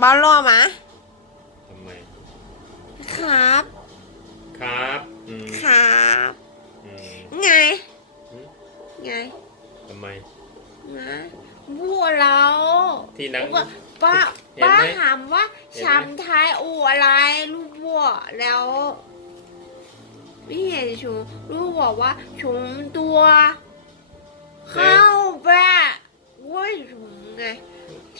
บอลรอมาทำไม ครับ ครับอืมครับ อืมไงอืมไงทำไม นะบัวเราที่หนังว่าป้าเห็นไหมป้าถามว่าเห็นไหม ชามไทายอูอะไรลูกบัวแล้วไม่เห็นชูลูกบอกว่าชุมตัว เข้าไปโว้ยชุมไง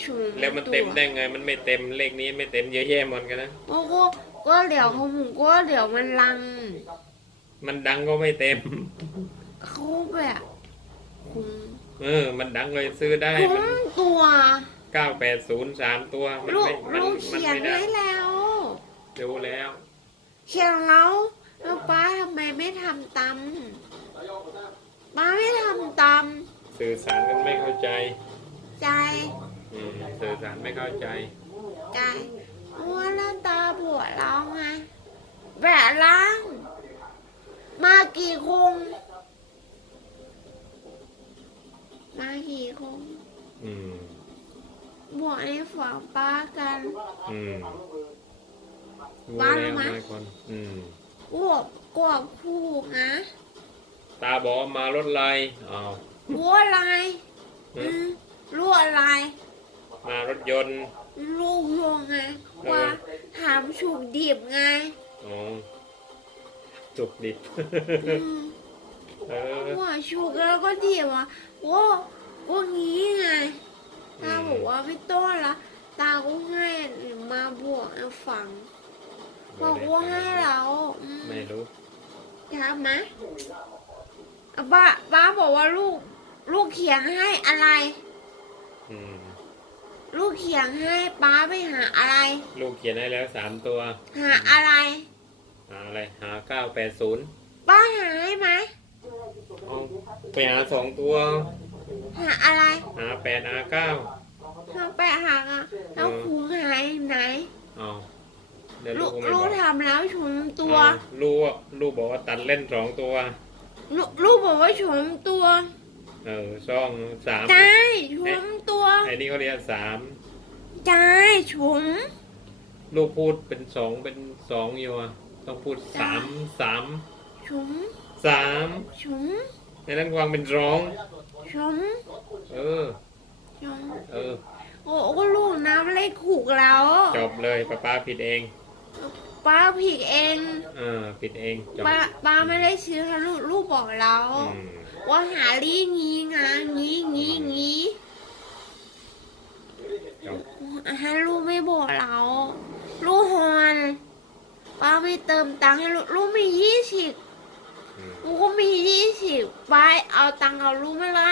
ชุมแล้วมันเต็มได้ไง มันไม่เต็มเลขนี้ไม่เต็มเยอะแยะหมดกันนะก็ก็ก็เดี๋ยวเขาหมูก็เดี๋ยวมันลัง มันดังก็ไม่เต็มเขาแบบคุ้มเออ มันดังเลยซื้อได้คุ้มันมตัวเก้าแปดศูนย์สามตัวมันลูกไม่มันลูกมันเขียนไม่ได้ไว้แล้วดูแล้วเขียนแล้วแล้วป้าทำไมไม่ทำตามป้าไม่ทำตามสื่อสารกันไม่เข้าใจ ใจ อืมสื่อสารไม่เข้าใจ ใจว่าหน้าตาปวดเราไงแบบล้าง มากี่คง มากี่คง อืม บวกในฝังป้ากัน อืมรู้บ้านแล้วไหม นายคน อืม บวกกวกผูกนะตาบอกว่ามารถไรอ้าววัวลายอืมรั่วลาย มารถยนต์ ลูกลงไงเออว่าถามฉุกดิบไงอ๋อจุกดิบอืมเออว่าฉุกแล้วก็ดิบอะว่าก็งี้ไงตาอืมบอกว่าไม่ต้อนละตาก็ให้มาบวกให้ฟังบอกว่าให้เราอืมไม่รู้ถามไหมอะป้าป้าบอกว่าลูก ลูกเขียนให้อะไรอืม ลูกเขียนให้ป้าไปหาอะไร ลูกเขียนให้แล้วสามตัว หาอะไร หาอะไร หาเก้าแปดศูนย์ป้าหาให้ไหมเอาไปหาสองตัว หาอะไรหาแปดหาเก้าเราไปหาอะแล้วครูหายไหนเอาเดี๋ยวลูลูกกก็ไม่ลูบกอกทำแล้วชมตัว เอาลูกว่าลูกบอกว่าตัดเล่นสองตัว ลูกลูกบอกว่าชมตัว เออช่องสามใช่ชมตัวไอ้นี่เขาเรียกสามใช่ชมลูกพูดเป็นสองเป็นสองอยู่อะต้องพูดสามสามชมสามชมในนั้นวางเป็นร้องชมเออชมเออโอ้ก็ลูกน้ำเลขถูกแล้วจบเลยป้าป้าผิดเองป้าผิดเองเออผิดเองจบป้าป้าไม่ได้ซื้อให้ลูกลูกบอกเราอืม ว่าหาลี่งี้งางี้งี้งี้จบให้ลูกไม่บอกเราลูกฮอนป้าไม่เติมตังค์ให้ลูกลูกมียี่สิบอืมลูกก็มียี่สิบไปเอาตังค์เอาลูกไม่ไร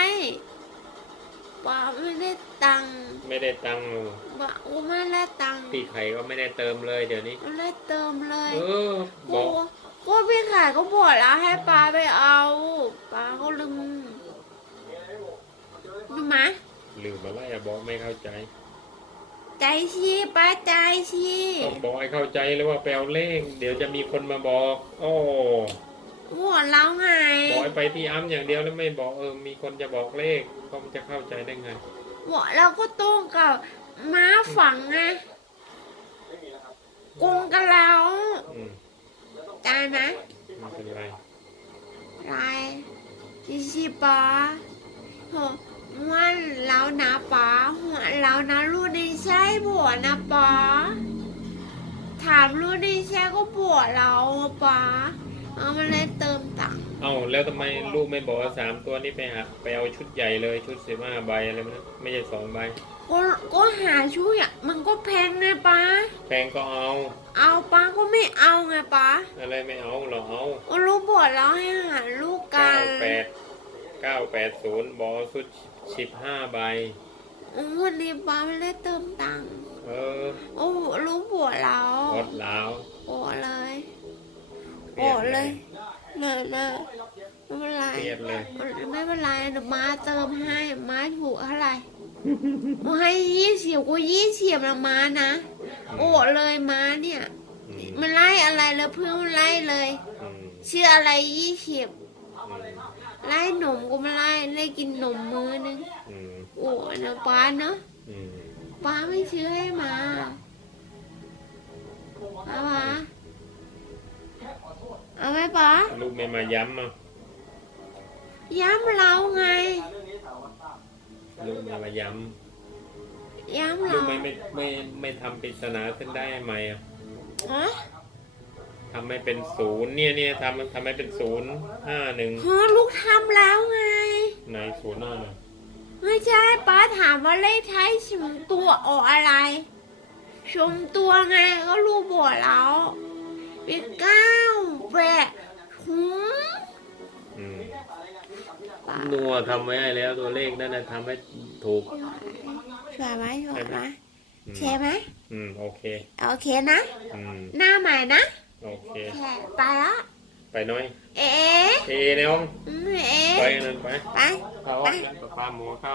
ป้าไม่ได้ตังค์ไม่ได้ตังค์เลยป้าก็ไม่ได้ตังค์พี่ไข่ก็ไม่ได้เติมเลยเดี๋ยวนี้ไม่ได้เติมเลยเออบก็อก ก็พี่ขายก็บอกแล้วให้ป้าไปเอาป้าก็ลืมรู้ไหมลืมอะไรอะบอกไม่เข้าใจ ใจชีป้าใจชีต้องบอกให้เข้าใจเลยว่าแปลเลข เดี๋ยวจะมีคนมาบอก โอ้หัวเราไงบอกให้ไปที่อ้ำอย่างเดียวแล้วไม่บอกเออมีคนจะบอกเลขก็มันจะเข้าใจได้ไงหัวเราก็ตรงกับม้าฝังไงกงกันแล้ว อืมใจไหมไม่เป็นไรไรชีชีป้าโหวันเรานะป้าหัวเรานะรู้ในใช่บัวนะป้าถามรู้ในใช่ก็บัวเราป้าเอามาเลยเติมตังค์เอ้าแล้วทำไมลูกไม่บอกว่าสามตัวนี้ไปหาไปเอาชุดใหญ่เลยชุดสิบห้าใบอะไรไม่รู้ไม่ใช่สองใบก็ก็หาชุดอะมันก็แพงไงป้าแพงก็เอา เอาป้าก็ไม่เอาไงป้าอะไรไม่เอาหรอกเอาก็รู้บทแล้วให้หาลูกกัเก้านแปดเก้าแปดศูนย์บอกชุดสิบห้าใบ โอ้วันนี้ป้าไม่ได้เติมตังค์เออโอ้รู้บทแล้วรถลาวโอ้เลยเครีโอ้ยดเลเลยยเลยเลยไม่เป็นไร เครียดเลย ไม่เป็นไรเดี๋ยวมาเติมให้มาถูกเท่าไหร่ มาให้ยี่สิบกูยี่สิบละมานะ โอ้เลยมาเนี่ย มันไล่อะไรเลยเพื่อนไล่เลย ชื่ออะไรยี่เข็บไล่หนมกูมาไล่ไล่กินหนมมือนึงโอ้เนาะป้าเนาะป้าไม่เชื่อให้มาเอาวะเอาไหมป้าลูกไม่มาย้ำมั้งย้ำเราไงลูกไม่มาย้ำ ย้ำำลูเรากไม่ไม่ไม่ไม่ทำปริศนาขึ้นได้ไหมอะฮะทำให้เป็นศูนย์เนี่ยเนี่ยทำทำให้เป็นศูนย์ห้าหนึ่งฮะลูกทำแล้วไง ในศูนย์ห้าหนึ่งไม่ใช่ป้าถามว่าเลขท้ายสมตัวออกอะไรสมตัวไงก็รู้บทแล้วเป็นเก้าแปดหืมอืม ป้านัวทำไว้ให้แล้วตัวเลขนั่นนะทำให้ถูกช่วยไหมช่วยไหมอืมใช่ไหมอืมโอเคโอเคนะ อืมหน้าใหม่นะโอเคแค่ไปแล้วไปน้อยเอ๊ะเอในห้องอืมเอ๊ะไปนั่นไปไป เข้าห้องนั่นปลาหมูเข้า